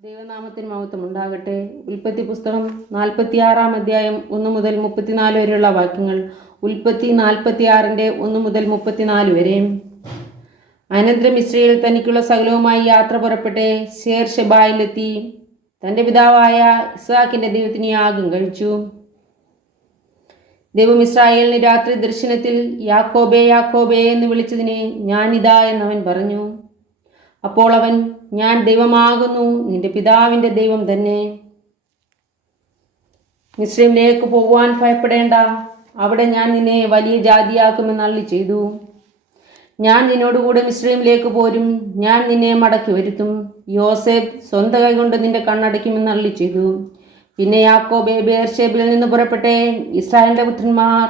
ദൈവനാമത്തിന് മഹത്വം ഉണ്ടാകട്ടെ. ഉൽപ്പത്തി പുസ്തകം നാൽപ്പത്തിയാറാം അധ്യായം ഒന്ന് മുതൽ മുപ്പത്തിനാല് വരെയുള്ള വാക്യങ്ങൾ ഉൽപ്പത്തി നാൽപ്പത്തിയാറിന്റെ ഒന്ന് മുതൽ മുപ്പത്തിനാല് വരെ. അനന്തരം ഇസ്രയേൽ തനിക്കുള്ള സകലവുമായി യാത്ര പുറപ്പെട്ട് ഷേർ ഷെബായിലെത്തി തന്റെ പിതാവായ ഇസാഖിന്റെ ദൈവത്തിന് യാഗം കഴിച്ചു. ദൈവം ഇസ്രായേലിന് രാത്രി ദർശനത്തിൽ യാക്കോബേ യാക്കോബേ എന്ന് വിളിച്ചതിനെ ഞാനിതാ എന്നവൻ പറഞ്ഞു. അപ്പോൾ അവൻ ഞാൻ ദൈവമാകുന്നു നിന്റെ പിതാവിന്റെ ദൈവം തന്നെ. മിശ്രമിലേക്ക് പോകുവാൻ ഭയപ്പെടേണ്ട. അവിടെ ഞാൻ നിന്നെ വലിയ ജാതിയാക്കുമെന്ന് അള്ളി ചെയ്തു. ഞാൻ നിന്നോടുകൂടെ മിശ്രമിലേക്ക് പോരും. ഞാൻ നിന്നെ മടക്കി വരുത്തും. യോസേഫ് സ്വന്തം കൈകൊണ്ട് നിന്റെ കണ്ണടയ്ക്കുമെന്ന് അള്ളി ചെയ്തു. പിന്നെ യാക്കോബെ ബേർഷേബിൽ നിന്ന് പുറപ്പെട്ടെ ഇസ്രായേലിന്റെ പുത്രന്മാർ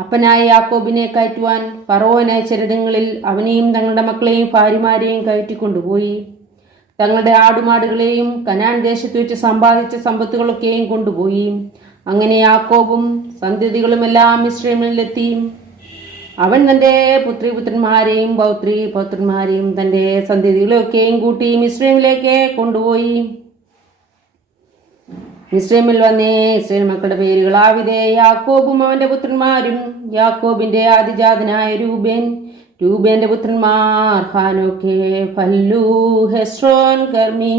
അപ്പനായ യാക്കോബിനെ കയറ്റുവാൻ പറവോനായ ചരിതങ്ങളിൽ അവനെയും തങ്ങളുടെ മക്കളെയും ഭാര്യമാരെയും കയറ്റിക്കൊണ്ടുപോയി. തങ്ങളുടെ ആടുമാടുകളെയും കനാൻ ദേശത്ത് വെച്ച് സമ്പാദിച്ച സമ്പത്തുകളൊക്കെയും കൊണ്ടുപോയി. അങ്ങനെ യാക്കോബും സന്തതികളുമെല്ലാം ഇസ്രേമിലെത്തി അവൻ തന്റെ പുത്രിപുത്രന്മാരെയും പൗത്രി പൗത്രന്മാരെയും തന്റെ സന്തതികളെയൊക്കെയും കൂട്ടി മിശ്രമിലേക്ക് കൊണ്ടുപോയി. മിശ്രമിൽ വന്നേ ഇസ്രയേൽ മക്കളുടെ പേരുകൾ ആവിതേ. യാക്കോബും അവന്റെ പുത്രന്മാരും യാക്കോബിന്റെ ആദിജാതനായ രൂപേൻ രൂപേന്റെ പുത്രന്മാർ ഹാനോക്കെ ഫല്ലു ഹെസ്രോൻ കർമ്മി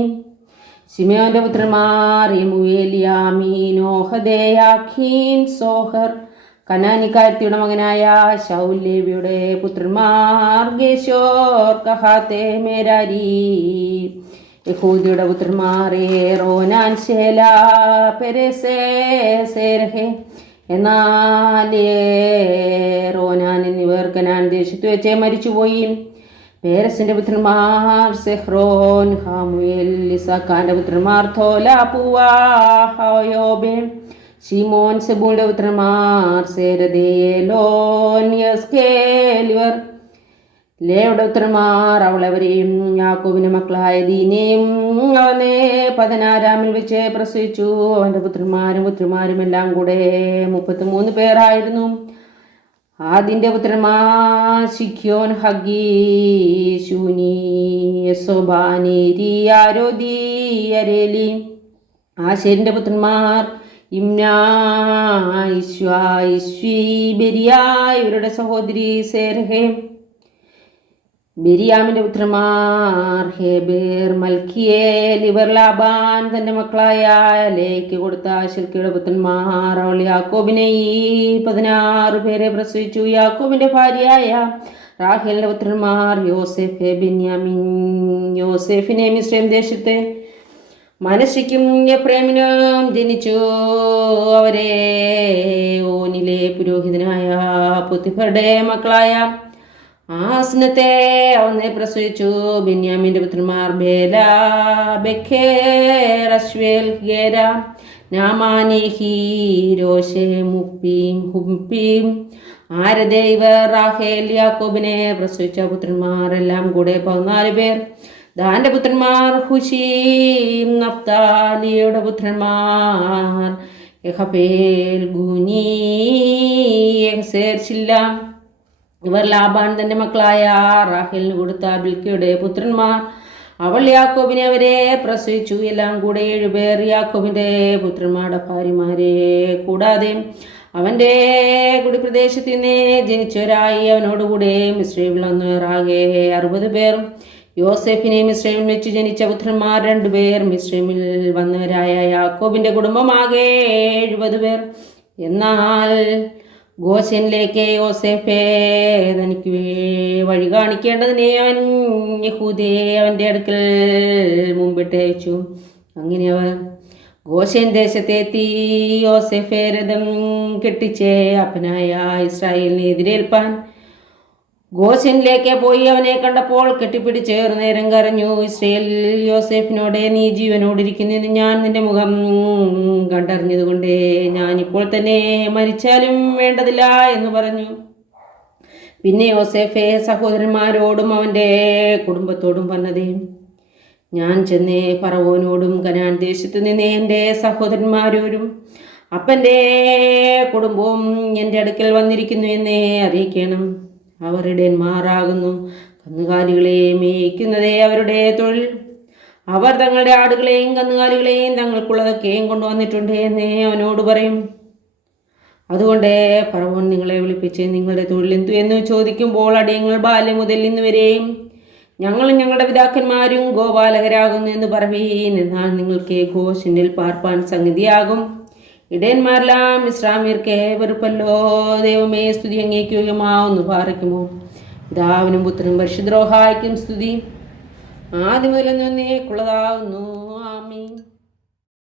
സിമയോന്റെ പുത്രന്മാർ സോഹർ. കനാനിക്കാരത്തിയുടെ മകനായ ശൗൽ ലേവിയുടെ പുത്രന്മാർ ഗേശോർ യഹൂദിയുടെ പുത്രന്മാരെ റോനാൻ ശേല പെരസേ സേരഹെ. എന്നാൽ ഞാൻ എന്നിവർ കനാൻ ദേശത്ത് വെച്ചേ മരിച്ചുപോയി. പേരസിന്റെ പുത്രന്മാർ സെഹ്റോൻ ഹാമുയേൽ പുത്രന്മാർ തോല പൂവാ ഹയോബെ ഷിമോൻ സെബൂന്റെ പുത്രന്മാർ സേരദേലോൻ യസ്കേൽ ഇവർ ലേയുടെ പുത്രന്മാർ അവളെവരെയും യാക്കോബിന്റെ മക്കളായ ദീനയും അവനെ പതിനാറാമിൽ വെച്ച് പ്രസവിച്ചു. അവന്റെ പുത്രന്മാരും പുത്രിമാരും എല്ലാം കൂടെ മുപ്പത്തിമൂന്ന് പേരായിരുന്നു. ആദിന്റെ പുത്രന്മാർ ശിഖ്യോൻ ഹഗി ശൂനി യസോബാനി പുത്രന്മാർ ഇംനാ ഇവരുടെ സഹോദരി സേർഹേ ബിരിയാമിന്റെ പുത്രന്മാർ ഹേബേർ മൽക്കിയേൽ ഇവർ ലാബാൻ തന്റെ മക്കളായ ലേക്ക് കൊടുത്ത ശിൽക്കിയുടെ പുത്രന്മാർ അവൾ യാക്കോബിനെ ഈ പതിനാറ് പേരെ പ്രസവിച്ചു. യാക്കോബിന്റെ ഭാര്യയായ റാഹേലിന്റെ പുത്രന്മാർ യോസെഫ് ബിന്യാമിൻ യോസെഫിനെ മിശ്രം ദേശത്തെ മനസ്സിക്കും എഫ്രേമിനും ജനിച്ചു. അവരെ ഓനിലെ പുരോഹിതനായ പുത്തിഫറുടെ മക്കളായ ആസ്നത്തെ അവനെ പ്രസവിച്ചു. ബെന്യാമിന്റെ പുത്രന്മാർ ബേല ബെഖേർ അശ്വേൽ ഗേര നാമാനിഹി രോഷെ മുപ്പീം ഹുംപീം ആരദേ ഇവർ റാഹേൽ യാക്കോബിനെ പ്രസവിച്ച പുത്രന്മാരെല്ലാം കൂടെ പതിനാല് പേർ. ദാന്റെ പുത്രന്മാർ ഹുഷീം നഫ്താലിയുടെ പുത്രന്മാർ യഹബേൽ ഗുനി യഹ്സേർ ശില്ലാം ഇവർ ലാബാൻ തന്റെ മക്കളായ റാഹേലിന് കൊടുത്ത ബിൽക്കയുടെ പുത്രന്മാർ. അവൾ യാക്കോബിനെ അവരെ പ്രസവിച്ചു. എല്ലാം കൂടെ ഏഴുപേർ യാക്കോബിന്റെ പുത്രന്മാരുടെ ഭാര്യമാരെ. കൂടാതെ അവന്റെ കുടിപ്രദേശത്തിൽ നിന്ന് ജനിച്ചവരായി അവനോടുകൂടെ മിശ്രമിൽ വന്നവരാകെ അറുപത് പേർ. യോസെഫിനെ മിശ്രമിൽ വെച്ച് ജനിച്ച പുത്രന്മാർ രണ്ടുപേർ മിശ്രമിൽ വന്നവരായ യാക്കോബിന്റെ കുടുംബമാകെ എഴുപത് പേർ. എന്നാൽ ഗോശനിലേക്ക് യോസേഫേ തനിക്ക് വഴി കാണിക്കേണ്ടതിനെ അവൻ യഹൂദേ അവന്റെ അടുക്കൽ മുമ്പിട്ട് അയച്ചു. അങ്ങനെ അവർ ഗോശൻ ദേശത്തെത്തി യോസെഫേ രഥം കെട്ടിച്ച് അപ്പനായ ഇസ്രായേലിനെ എതിരേൽപ്പാൻ ഗോശനിലേക്ക് പോയി അവനെ കണ്ടപ്പോൾ കെട്ടിപ്പിടിച്ച് നേരം കരഞ്ഞു. ഇസ്രയേൽ യോസെഫിനോട് നീ ജീവനോടിരിക്കുന്നത് ഞാൻ നിന്റെ മുഖം കണ്ടറിഞ്ഞതുകൊണ്ടേ ഞാൻ ഇപ്പോൾ തന്നെ മരിച്ചാലും വേണ്ടതില്ല എന്ന് പറഞ്ഞു. പിന്നെ യോസെഫെ സഹോദരന്മാരോടും അവന്റെ കുടുംബത്തോടും പറഞ്ഞതേ ഞാൻ ചെന്നേ പറവോനോടും കനാൻ ദേശത്ത് നിന്ന് എന്റെ സഹോദരന്മാരോരും അപ്പന്റെ കുടുംബവും എന്റെ അടുക്കൽ വന്നിരിക്കുന്നു എന്നേ അറിയിക്കണം. അവർ ഇടയന്മാരാകുന്നു കന്നുകാലികളെ മേയ്ക്കുന്നതേ അവരുടെ തൊഴിൽ. അവർ തങ്ങളുടെ ആടുകളെയും കന്നുകാലികളെയും തങ്ങൾക്കുള്ളതൊക്കെയും കൊണ്ടുവന്നിട്ടുണ്ട് എന്നേ അവനോട് പറയും. അതുകൊണ്ട് പറവോൻ നിങ്ങളെ വിളിപ്പിച്ച് നിങ്ങളുടെ തൊഴിൽ എന്തു എന്ന് ചോദിക്കുമ്പോൾ അടിയങ്ങൾ ബാല്യം മുതൽ ഇന്ന് വരെയും ഞങ്ങളും ഞങ്ങളുടെ പിതാക്കന്മാരും ഗോപാലകരാകുന്നു എന്ന് പറവീൻ. എന്നാൽ നിങ്ങൾക്ക് ഘോഷിനിൽ പാർപ്പാൻ സംഗതിയാകും. ഇടയന്മാരെല്ലാം ഇസ്ലാമിയർക്ക് ഏവരുപ്പല്ലോ ദൈവമേ സ്തുതി അംഗീകരിക്കുകയുമാവെന്ന് പാറിക്കുമോ പിതാവിനും പുത്രനും പരിശുദ്രോഹായിക്കും സ്തുതി. ആദ്യം മുതൽ എന്നേക്കുള്ളതാവുന്നു ആമീൻ.